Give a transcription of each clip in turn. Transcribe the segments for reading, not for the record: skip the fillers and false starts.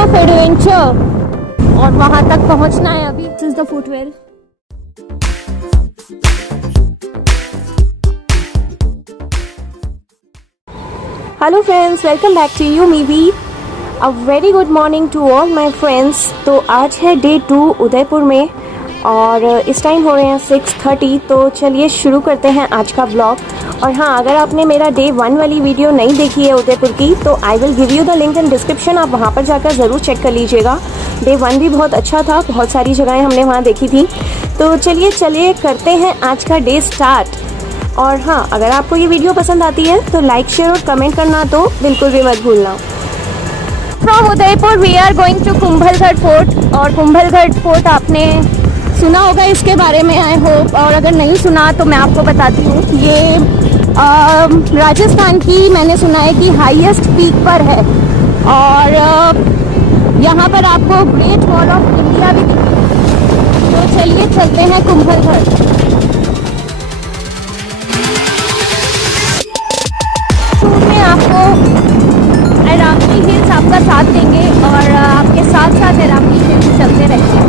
Of adventure और वहां तक पहुंचना है अभी। This is the footwell. Hello friends, welcome back to you me we. A very good morning to all my friends. तो आज है डे 2 उदयपुर में और इस टाइम हो रहे हैं 6:30। तो चलिए शुरू करते हैं आज का ब्लॉग। और हाँ, अगर आपने मेरा डे 1 वाली वीडियो नहीं देखी है उदयपुर की, तो I will give you the link in description. आप वहाँ पर जाकर ज़रूर चेक कर लीजिएगा। डे 1 भी बहुत अच्छा था, बहुत सारी जगहें हमने वहाँ देखी थी। तो चलिए करते हैं आज का डे स्टार्ट। और हाँ, अगर आपको ये वीडियो पसंद आती है तो लाइक, शेयर और कमेंट करना तो बिल्कुल भी मत भूलना। From Udaipur we are going to Kumbhalgarh fort. और कुंभलगढ़ फोर्ट आपने सुना होगा इसके बारे में, आई होप। और अगर नहीं सुना तो मैं आपको बताती हूँ। ये राजस्थान की, मैंने सुना है कि हाईएस्ट पीक पर है। और यहाँ पर आपको ग्रेट वॉल ऑफ इंडिया भी दिखेगी। तो चलिए चलते हैं कुंभलगढ़। में आपको एरावली हिल्स आपका साथ देंगे और आपके साथ साथ एरावली हिल्स चलते रहेंगे।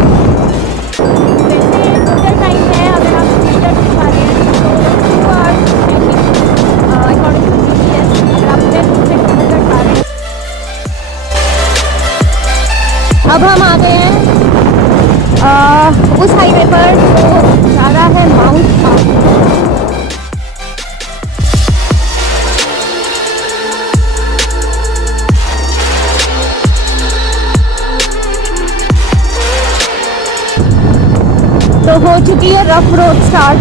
वैसे टोटल टाइम है, अगर आप मीटर दिखा रहे हैं तो 2 hours अकॉर्डिंग टू GPS। अगर आप उदयपुर से कुंभलगढ़ जा रहे हैं। अब हम आ गए हैं उस हाईवे पर जो जा रहा है माउंट आबू। तो हो चुकी है रफ रोड स्टार्ट।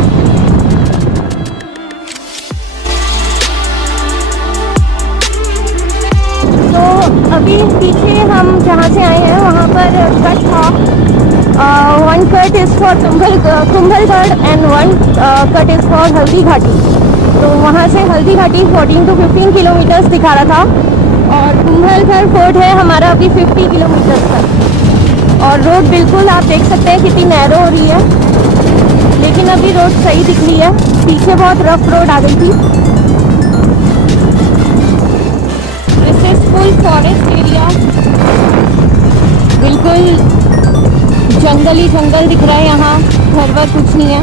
तो अभी पीछे हम जहाँ से आए हैं वहाँ पर कट था। 1 cut is for Kumbhalgarh and 1 cut is for Haldi Ghati. तो वहाँ से हल्दी घाटी 14 to 15 किलोमीटर्स दिखा रहा था और कुंभलगढ़ फोर्ट है हमारा अभी 50 किलोमीटर्स तक। और रोड बिल्कुल आप देख सकते हैं कितनी नैरो हो रही है, लेकिन अभी रोड सही दिख रही है। पीछे बहुत रफ रोड आ गई थी। This is full forest area, बिल्कुल जंगल ही जंगल दिख रहा है। यहाँ घर वर कुछ नहीं है।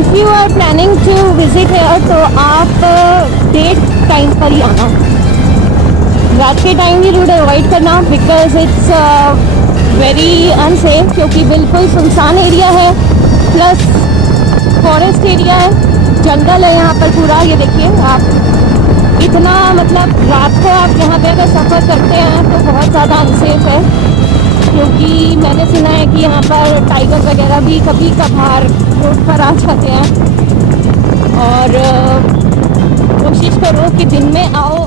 If you are planning to visit here तो आप डेट टाइम पर ही आना। रात के टाइम भी रोड अवॉइड करना, बिकॉज इट्स वेरी अनसेफ, क्योंकि बिल्कुल सुनसान एरिया है, प्लस फॉरेस्ट एरिया है, जंगल है यहाँ पर पूरा। ये देखिए आप, इतना मतलब रात को आप यहाँ पे अगर सफ़र करते हैं तो बहुत ज़्यादा अनसेफ है, क्योंकि मैंने सुना है कि यहाँ पर टाइगर वगैरह भी कभी कभार रोड पर आ जाते हैं। और कोशिश करो कि दिन में आओ।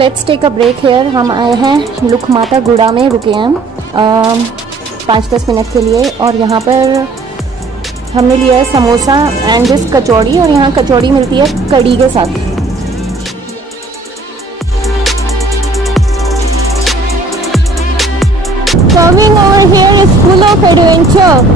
Let's take a break here. हम आए हैं लुकमाता गुड़ा में, रुके हैं 5-10 मिनट के लिए। और यहाँ पर हमने लिया है समोसा एंड दिस कचौड़ी। और यहाँ कचौड़ी मिलती है कड़ी के साथ। Coming over here is full of adventure.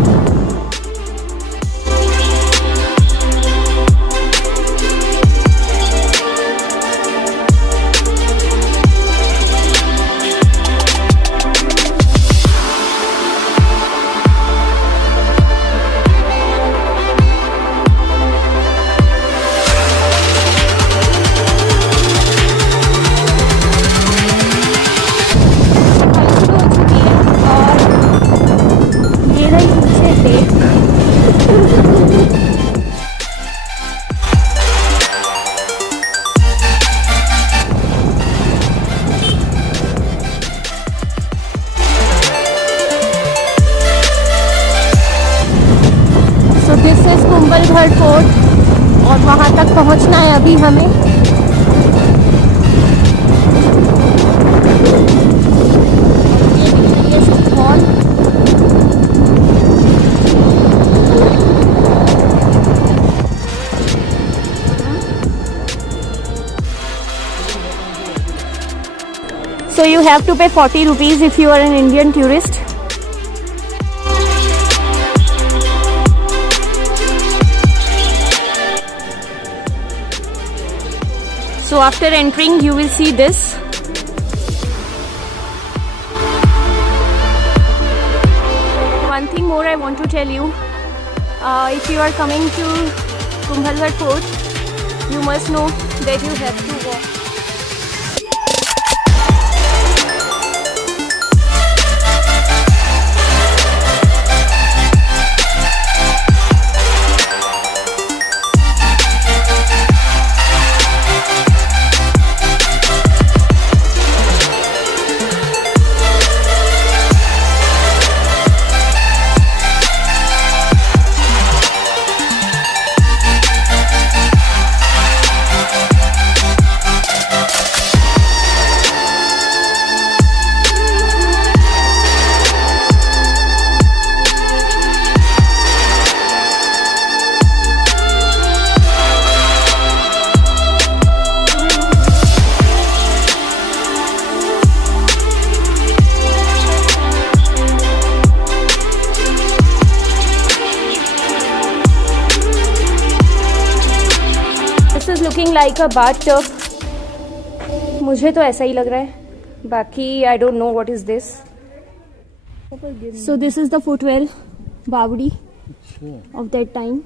Kumbhalgarh fort और वहाँ तक पहुँचना है अभी हमें। have to pay 40 rupees if you are an Indian tourist. So after entering you will see this. One thing more I want to tell you, if you are coming to Kumbhalgarh fort, you must know that you have to walk. Looking like a bathtub. मुझे तो ऐसा ही लग रहा है, बाकी I don't know what is this. So this is the footwell Bawdi of that time.